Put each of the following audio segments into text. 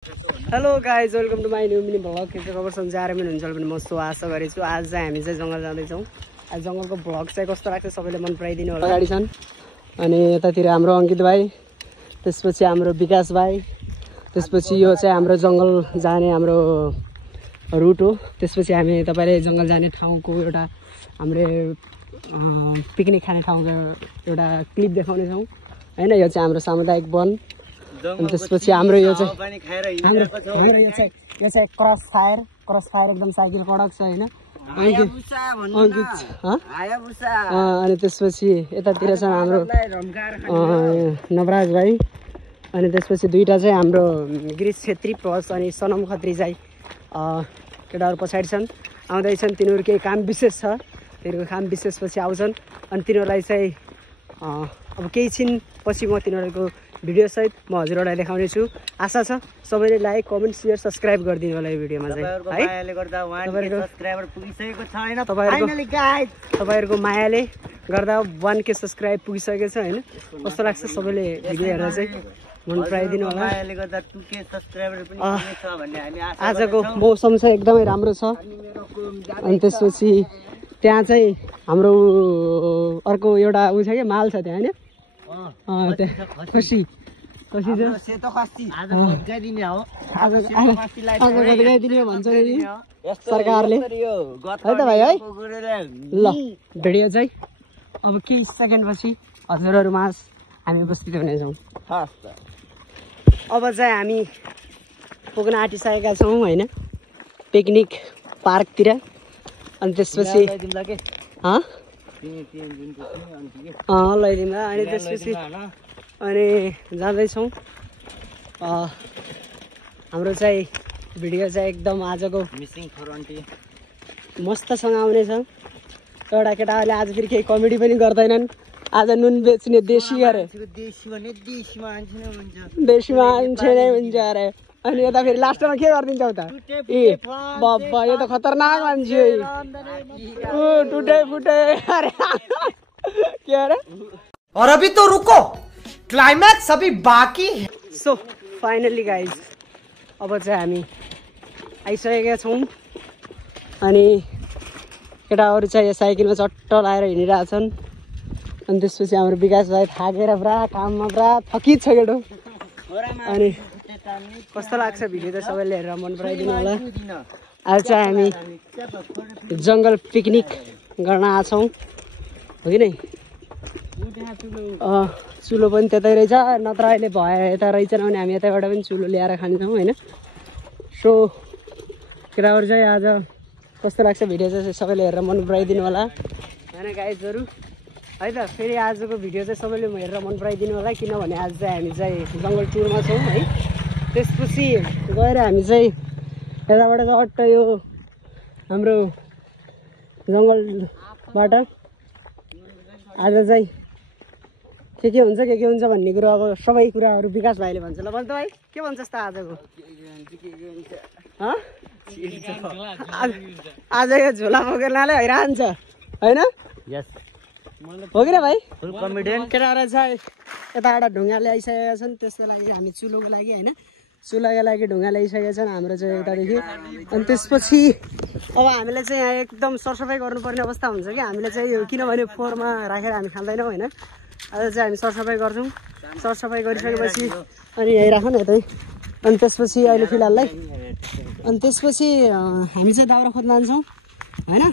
Hello guys, welcome to my new mini vlog. के चाहिँ खबर सन्चै आरामै हुनुहुन्छ भने म सो आशा गरेछु। आज चाहिँ हामी चाहिँ जङ्गल जाँदैछौँ। आज जङ्गलको भ्लग चाहिँ कस्तो लाग्छ सबैले मन पराइदिनु होला। अगाडि छन् अनि यतातिर हाम्रो अङ्कित भाइ, त्यसपछि हाम्रो विकास भाइ, त्यसपछि यो चाहिँ हाम्रो जङ्गल जाने हाम्रो रुट हो। त्यसपछि हामी तपाईँले जङ्गल जाने ठाउँको एउटा हाम्रो पिकनिक खाने ठाउँको एउटा क्लिप देखाउनेछौँ होइन। यो चाहिँ हाम्रो सामुदायिक वन। अनि त्यसपछि हाम्रो यो चाहिँ क्रस फायर एकदम साइकल कडक छ होइन। अनि त्यसपछि यतातिर छ हाम्रो नवराज भाइ, अनि त्यसपछि दुईवटा चाहिँ हाम्रो गिरिश छेत्री प्लस अनि सनम खत्री चाहिँ केटाहरू पछाडि छन्, आउँदैछन्। तिनीहरू केही काम विशेष छ, तिनीहरूको काम विशेषपछि आउँछन्। अनि तिनीहरूलाई चाहिँ अब केही छिन पछि म तिनीहरूको भिडियोसहित म हजुरहरूलाई देखाउने छु। आशा छ सबैले लाइक कमेन्ट सेयर सब्सक्राइब गरिदिनु होला यो भिडियोमा चाहिँ है। तपाईँहरूको मायाले गर्दा 1K सब्सक्राइब पुगिसकेको छ होइन। कस्तो लाग्छ सबैले भिडियो हेरेर चाहिँ मन पराइदिनु होला। आजको मौसम चाहिँ एकदमै राम्रो छ। अनि त्यसपछि त्यहाँ चाहिँ हाम्रो अर्को एउटा उ छ कि माल छ त्यहाँ होइन। खसी गाइदिने भन्छ नि सरकारले है त भाइ है। ल भिडियो चाहिँ अब केही सेकेन्डपछि हजुरहरू माझ हामी उपस्थित हुनेछौँ। अब चाहिँ हामी पुग्न आँटिसकेका छौँ होइन पिकनिक पार्कतिर। अनि त्यसपछि लैदिउँला। अनि त्यसपछि अनि जाँदैछौँ। हाम्रो चाहिँ भिडियो चाहिँ एकदम आजको मस्तसँग आउनेछ। एउटा केटाहरूले आज फेरि केही कमेडी पनि गर्दैनन्। आज नुन बेच्ने देशी अरे, देशी मान्छे नै हुन्छ अरे। अनि यता फेरि लास्टमा के गरिदिन्छ उता ए बाबा यो त खतरनाक मान्छे टुटे फुटे अरे के अरे। और अभी तो रुको, क्लाइमैक्स अभी बाकी। सो फाइनली गाइज अब चाहिँ हामी आइसकेका छौँ। अनि केटाहरू चाहिँ यो साइकलमा चट्ट लाएर हिँडिरहेछन्। अनि त्यसपछि हाम्रो विकास भाइ थाकेर पुरा काममा पुरा थकित छ केटो। अनि कस्तो लाग्छ भिडियो त सबैले हेरेर मन पराइदिनु होला। आज चाहिँ हामी जङ्गल पिकनिक गर्न आछौँ हो कि नै। चुलो पनि त्यतै रहेछ, नत्र अहिले भए यता रहेछन् भने हामी यतैबाट पनि चुलो ल्याएर खान्छौँ होइन। सो केटाहरू चाहिँ आज कस्तो लाग्छ भिडियो चाहिँ सबैले हेरेर मन पराइदिनु होला होइन गाइजहरू है त। फेरि आजको भिडियो चाहिँ सबैले हेरेर मन पराइदिनु होला, किनभने आज चाहिँ हामी चाहिँ जङ्गल टुरमा छौँ है। त्यसपछि गएर हामी चाहिँ यताबाट चट्ट यो हाम्रो जङ्गलबाट आज चाहिँ के हुन्छ भन्ने कुरो अब सबै कुराहरू विकास भाइले भन्छ। ल भन्छ भाइ के भन्छस् त आजको? आज यो झोला बोकेरले हैरान छ होइन हो कि भाइ? केटाहरू चाहिँ यताबाट ढुङ्गा ल्याइसकेका छन्, त्यसको लागि हामी चुलोको लागि होइन चुलाको लागि ढुङ्गा ल्याइसकेका छन् हाम्रो चाहिँ यतादेखि। अनि त्यसपछि अब हामीले चाहिँ यहाँ एकदम सरसफाइ गर्नुपर्ने अवस्था हुन्छ कि हामीले चाहिँ यो किनभने फोहोरमा राखेर हामी खाँदैनौँ होइन। आज चाहिँ हामी सरसफाइ गर्छौँ। सरसफाइ गरिसकेपछि अनि यहीँ राख न यतै। अनि त्यसपछि अहिले फिलहाललाई अनि त्यसपछि हामी चाहिँ दाउरा खोज्न जान्छौँ होइन।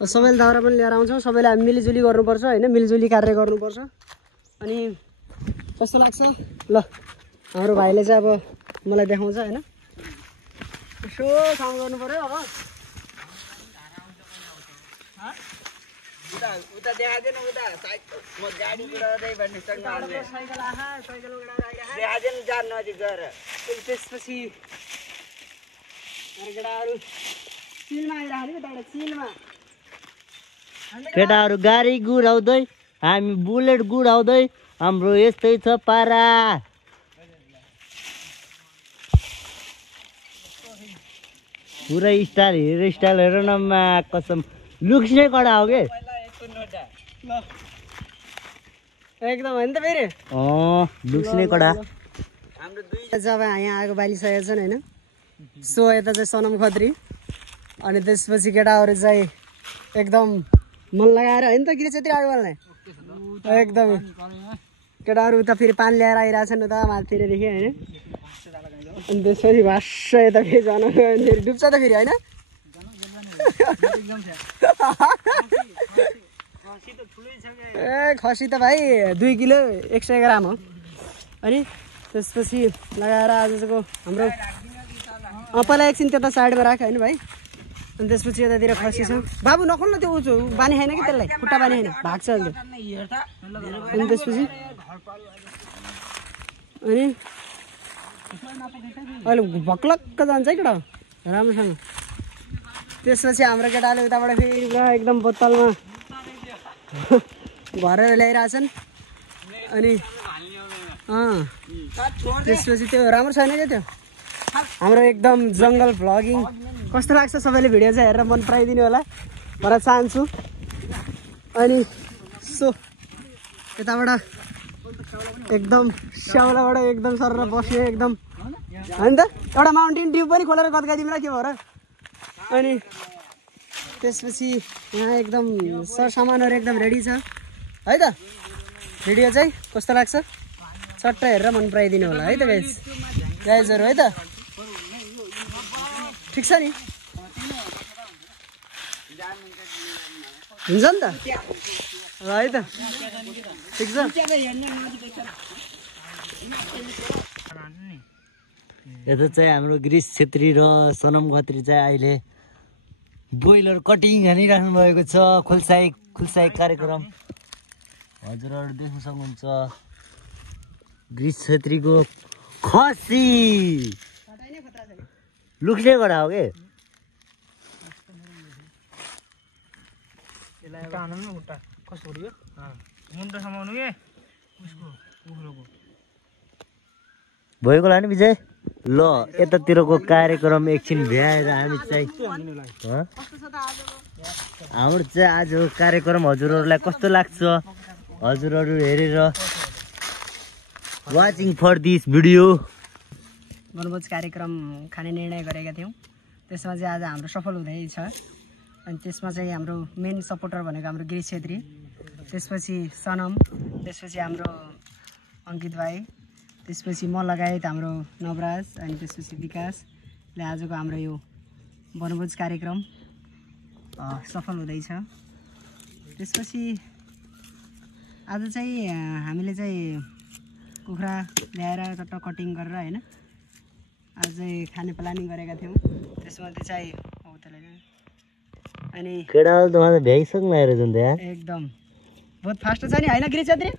सबैले दाउरा पनि लिएर आउँछौँ, सबैले हामी मिलिजुली गर्नुपर्छ होइन, मिलिजुली कार्य गर्नुपर्छ। अनि कस्तो लाग्छ ल हाम्रो भाइले चाहिँ अब मलाई देखाउँछ होइन। यसो काम गर्नु पऱ्यो अब। त्यसपछि केटाहरू गाडी गुडाउँदै हामी बुलेट गुडाउँदै हाम्रो यस्तै छ पारा। पुरै स्टाइल हेरेर स्टाइल हेर न मा कसम लुक्स नै कडा हो के एकदम होइन त फेरि लुक्स नै कडा। जब यहाँ आगो बालिसकेका छन् होइन सो यता चाहिँ सनम खत्री अनि त्यसपछि केटाहरू चाहिँ एकदम मन लगाएर होइन त गिरी छेत्री आगो बाल्ने एकदम केटाहरू उता फेरि पानी ल्याएर आइरहेछन् उता माथितिरदेखि होइन अनि त्यसपछि भाष्य यता फेरि जान फेरि डुब्छ त फेरि होइन ए खसी त भाइ 2 किलो 100 ग्राम हो अनि त्यसपछि लगाएर आजको हाम्रो पहिला एकछिन त्यता साइडमा राख होइन भाइ अनि त्यसपछि यतातिर खसी छ बाबु नखोल्न त्यो उचो बानी छैन कि त्यसलाई खुट्टा बानी छैन भाग्छ अहिले अनि त्यसपछि अनि अहिले भक्लक्क जान्छ है केटा राम्रोसँग त्यसपछि हाम्रो केटाले उताबाट फेरि एकदम बोतलमा भरेर ल्याइरहेछन् अनि त्यसपछि त्यो राम्रो छैन क्या त्यो हाम्रो एकदम जङ्गल भ्लगिङ कस्तो लाग्छ सबैले भिडियो चाहिँ हेरेर मन पराइदिनु होला भन्न चाहन्छु अनि सो यताबाट एकदम स्याउलाबाट एकदम सरेर बस्यो एकदम होइन त एउटा माउन्टेन ड्यू पनि खोलेर गदगाइदिउँ के भयो र अनि त्यसपछि यहाँ एकदम सरसामानहरू एकदम रेडी छ है त भिडियो चाहिँ कस्तो लाग्छ चट्ट हेरेर मन पराइदिनु होला है त गाइजहरू है त ठिक छ नि हुन्छ नि त है त ठिक छ यता चाहिँ हाम्रो गिरीश छेत्री र सनम खत्री चाहिँ अहिले ब्रोइलर कटिङ हानिराख्नु भएको छ खुलसाई कार्यक्रम हजुरहरू देख्न सक्नुहुन्छ गिरीश छेत्रीको खसी लुक्ने गरा हो के भएको होला नि विजय ल यतातिरको कार्यक्रम एकछिन भ्याएर हामी चाहिँ हाम्रो चाहिँ आजको कार्यक्रम हजुरहरूलाई कस्तो लाग्छ हजुरहरू हेरेर वाचिङ फर दिस भिडियो वनभोज कार्यक्रम खाने निर्णय गरेका थियौँ त्यसमा चाहिँ आज हाम्रो सफल हुँदैछ अनि त्यसमा चाहिँ हाम्रो मेन सपोर्टर भनेको हाम्रो गिरीश छेत्री त्यसपछि सनम त्यसपछि हाम्रो अङ्कित भाइ त्यसपछि म लगायत हाम्रो नवराज अनि त्यसपछि विकासले आजको हाम्रो यो वनभोज कार्यक्रम सफल हुँदैछ त्यसपछि आज चाहिँ हामीले चाहिँ कुखुरा ल्याएर चट्ट कटिङ गरेर होइन आज चाहिँ खाने प्लानिङ गरेका थियौँ त्यसमध्ये चाहिँ हो त्यसलाई अनि केटाले त मलाई भ्याइसक्नु आएर जुन त यार एकदम बहुत फास्ट छ नि होइन गिरीश छेत्री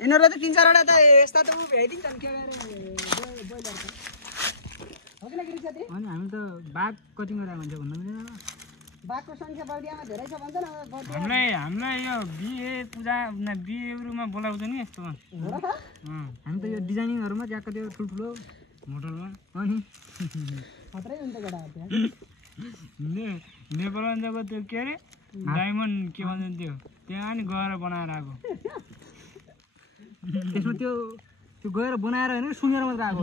यिनीहरू त 3-4 वटा त यस्ता त ऊ भ्याइदिन्छन् के हो किन गिरीश छेत्री अनि हामी त बाघ कटिङ गरेर मान्छे भन्नु मिल्दैन बाघको सङ्ख्या बर्दियामा धेरै छ भन्छ न हामीलाई यो बिहे पूजा बिहेहरूमा बोलाउँछ नि यस्तो हामी त यो डिजाइनिङहरूमा ज्याएको त्यो ठुल्ठुलो होटलमा अनि खतरै हुन्छ केटाहरू नेपालमा त्यो के अरे डायमन्ड के भन्छ त्यो त्यहाँ नि गएर बनाएर आएको त्यसमा त्यो गएर बनाएर होइन सुँगेर मात्र आएको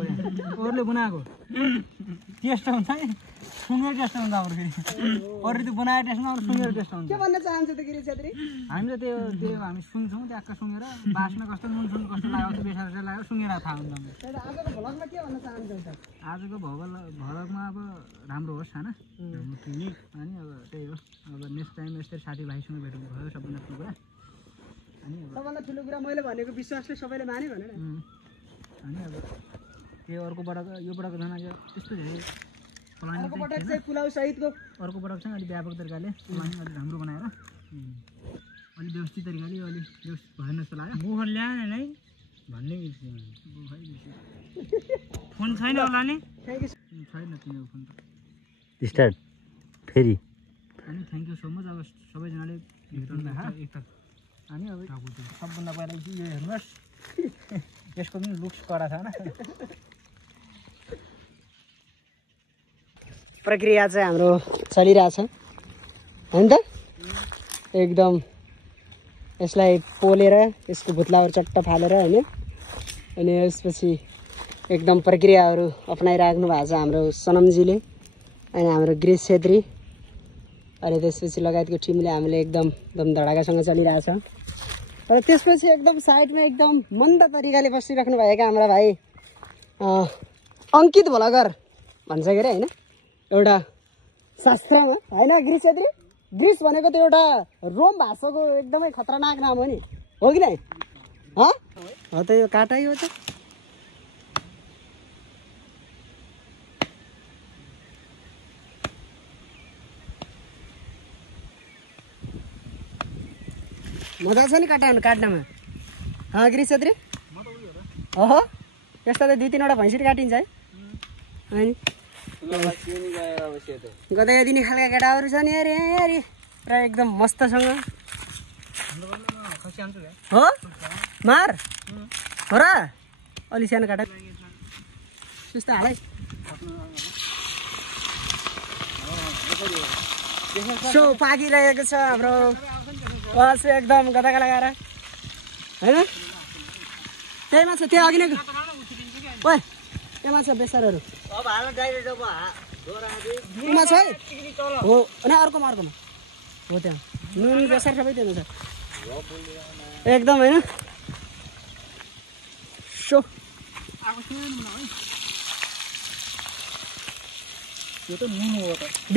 अरूले बनाएको टेस्ट हुन्छ नि सुँगेर टेस्ट हुन्छ हाम्रो फेरि अरू त्यो बनाएर टेस्ट अरू सुँगेर टेस्ट हुन्छ के भन्न चाहन्छ त गिरीश छेत्री हामी त त्यो हामी सुन्छौँ त्यो आक्का सुँगेर बाँसमा कस्तो नुन सुन कस्तो लाग्यो बेसार लाग्यो सुँगेर थाहा हुन्छ आजको भ्लगमा के भन्न चाहन्छ आजको भ्लगमा अब राम्रो होस् होइन राम्रो क्लिनिक अनि अब त्यही हो अब नेक्स्ट टाइम यस्तै साथीभाइसँग भेट्नु भयो सबभन्दा ठुलो कुरा अनि सबभन्दा ठुलो कुरा मैले भनेको विश्वासले सबैले माने भने अनि अब त्यो अर्कोबाट योबाट झन् यो त्यस्तो धेरै प्लानिङ चाहिँ पुलाउ सहितको अर्कोबाट चाहिँ अलिक व्यापक तरिकाले प्लानिङ अलिक राम्रो बनाएर अलिक व्यवस्थित तरिकाले अलिक भएन जस्तो लाग्यो बोखर ल्याएन है भन्ने फोन छैन होला नि छैन तिम्रो फोन त स्टार्ट फेरि अनि थ्याङ्क यू सो मच अब सबैजनाले अनि अब सबभन्दा पहिला यो हेर्नुहोस् यसको पनि लुक्स कडा छ होइन प्रक्रिया चाहिँ हाम्रो चलिरहेछ होइन त एकदम यसलाई पोलेर यसको भुत्लाहरू चट्ट फालेर होइन अनि यसपछि एकदम प्रक्रियाहरू अपनाइराख्नु भएको छ हाम्रो सनमजीले अनि हाम्रो गिरीश छेत्री अनि त्यसपछि लगायतको टिमले हामीले एकदम धडधाकासँग चलिरहेछ। र त्यसपछि एकदम साइडमा एकदम मन्द तरिकाले बसिराख्नु भएका हाम्रा भाइ अङ्कित भलगर भन्छ के अरे होइन एउटा शास्त्रमा होइन गिरीश छेत्री गिरीश भनेको त एउटा रोम भाषाको एकदमै खतरनाक नाम हो नि हो कि नै हो त यो काटै हो त मजा छ नि काट्नमा गिरीश छेत्री ओहो यस्ता त 2-3वटा भैँसीले काटिन्छ है अनि गदै दिने खालका केटाहरू छ नि अरे अरे र एकदम मस्तसँग हो मार हो र अलि सानो काटा सुस्त हालै सो पाकिरहेको छ हाम्रो बस एकदम गदाका लगाएर होइन त्यही माछा त्यहाँ अघि नै ओए त्यहाँ माछा बेसारहरू माछा है हो अनि अर्कोमा हो त्यहाँ नुन बेसार सबै त्यहाँ छ एकदम होइन सो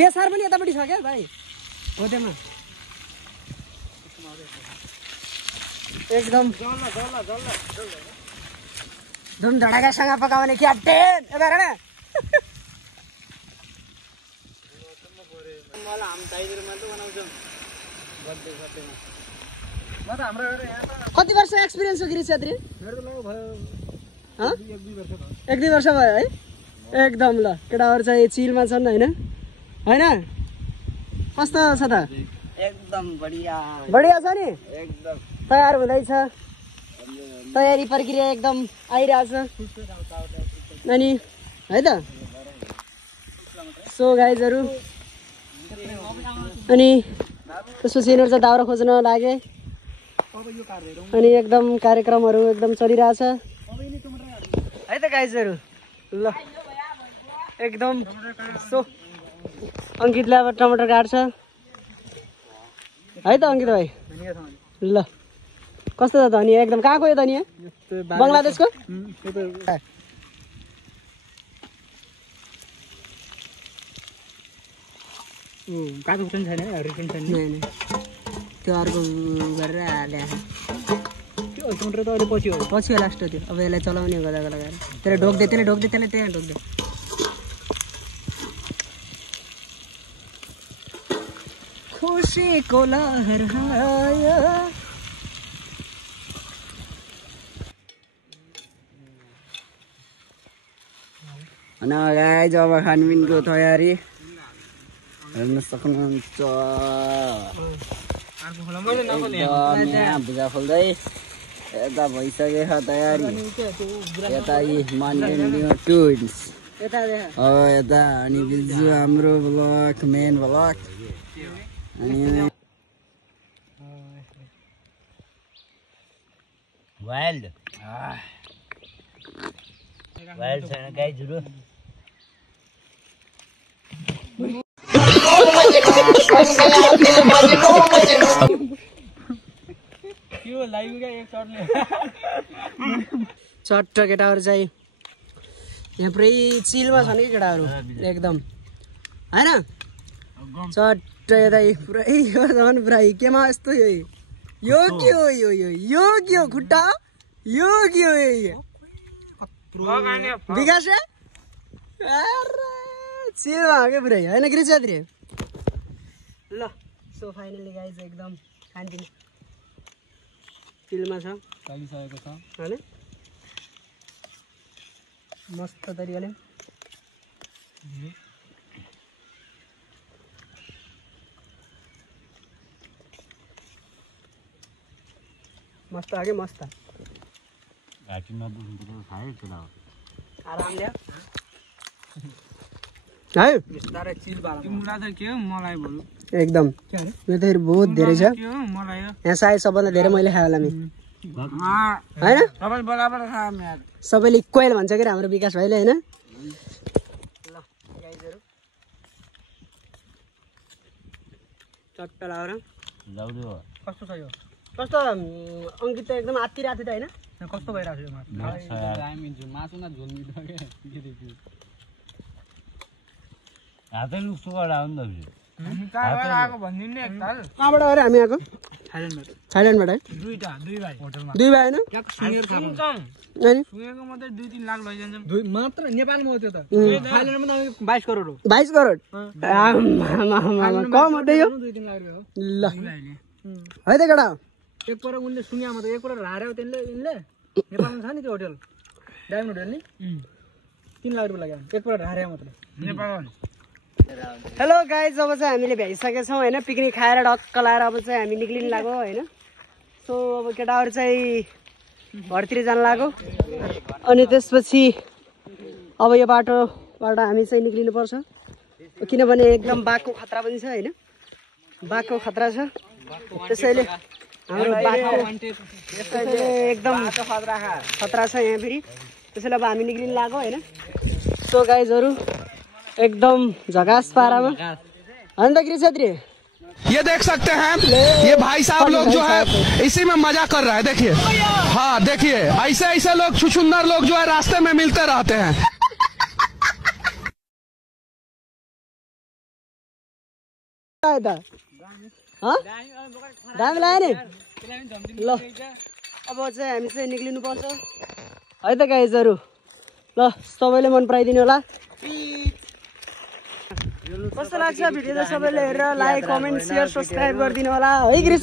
बेसार पनि यतापट्टि छ क्या भाइ हो त्यहाँ एकदम धुम धडाकासँग पकाउने क्याप्टेन यता हेर कति वर्ष एक्सपिरियन्स हो गिरीश छेत्री 1-2 वर्ष भयो है एकदम ल केटाहरू चाहिँ चिलमा छन् होइन होइन कस्तो छ त एकदम बढिया छ नि एकदम तयार हुँदैछ तयारी प्रक्रिया एकदम आइरहेछ अनि है त सो गाइजहरू अनि त्यसपछि यिनीहरू चाहिँ दाउरा खोज्न लागे अनि एकदम कार्यक्रमहरू एकदम चलिरहेछ है त गाइजहरू ल एकदम सो अङ्कितले अब टमाटर काट्छ है त अङ्कित भाइ ल कस्तो छ धनिया एकदम कहाँको यो धनिया बङ्गलादेशको त्यो अर्को गरेर हाले पछि हो लास्ट त्यो अब यसलाई चलाउने गदाको लगाएर त्यसले ढोक्दै त्यसले त्यहाँ ढोक्दै खुसीको लहर आयो अनि गाइज अब खानपिनको तयारी हेर्न सक्नुहुन्छ भुजा खोल्दै यता भइसकेछ तयारी यता यी मान्डेन टुन्स अब यता अनि बिजु हाम्रो ब्लक मेन ब्लक अनि वाइल्ड छैन गाइजहरू चट्ट केटाहरू चाहिँ यहाँ पुरै चिलमा छन् कि केटाहरू एकदम होइन चट्ट यता पुरै झन् पुरै केमा यस्तो यो के हो यो के हो खुट्टा यो के हो विकास चिलमा हो क्या पुरै होइन गिरीश छेत्री ल सो फाइनली गाइज एकदम खानपिन चिलमा छ चलिसकेको छ होइन मस्त तरिकाले मस्त आगे मस्त आरामले है बिस्तारै चिल बाला तिमीलाई त के हो मलाई भन्नु एकदम यो त बहुत धेरै छ यहाँ सायद सबभन्दा धेरै मैले खायो होला होइन सबैले इक्वल भन्छ के हाम्रो विकास भाइले होइन चट्ट लाएर कस्तो छ यो कस्तो अङ्कित त एकदम आत्तिरहेको थियो त होइन कस्तो भइरहेको छ यो हातै लुक्सो गरा हो नि त कहाँबाट गएर हामी आएको थाइल्यान्डबाट है दुई भाइ होटलमा दुई भाइ होइन मात्र नेपालमा हो त्यो त थाइल्यान्डमा त 22 करोड हो 22 करोड कम हुँदै यो 2-3 लाख रुपियाँ हो ल है त केटा एक पटक उनले सुन्यामा त एक पटक हार्यो त्यसले यिनले नेपालमा छ नि त्यो होटल डायमन्ड होटल नि 3 लाख रुपियाँ लाग्यो एक पटक हार्यो मात्र नेपालमा हेलो गाइज अब चाहिँ हामीले भ्याइसकेका छौँ होइन पिकनिक खाएर ढक्क लाएर अब चाहिँ हामी निक्लिनु लाग्यो होइन सो अब केटाहरू चाहिँ घरतिर जानु लाग्यो अनि त्यसपछि अब यो बाटोबाट हामी चाहिँ निक्लिनुपर्छ किनभने एकदम बाघको खतरा पनि छ होइन बाघको खतरा छ त्यसैले हाम्रो बाघको त्यसैले एकदम खतरा छ यहाँ फेरि त्यसैले अब हामी निक्लिनु लाग्यो होइन सो गाइजहरू एकदम झकास पारामा होइन त गिरी छेत्री ये देख सकते हैं ये भाई साहब लोग जो है इसी में मजा कर रहा है देखिए हाँ देखिए ऐसे ऐसे लोग छुछुंदर लोग जो है रास्ते में मिलते रहते हैं दामी लाग्यो नि ल अब चाहिँ हामी चाहिँ निक्लिनु पर्छ है त गाइजहरू ल सबैले मन पराइदिनु होला कस्तो लाग्छ भिडियो त सबैले हेरेर लाइक कमेन्ट सेयर सब्सक्राइब गरिदिनु होला है गिरी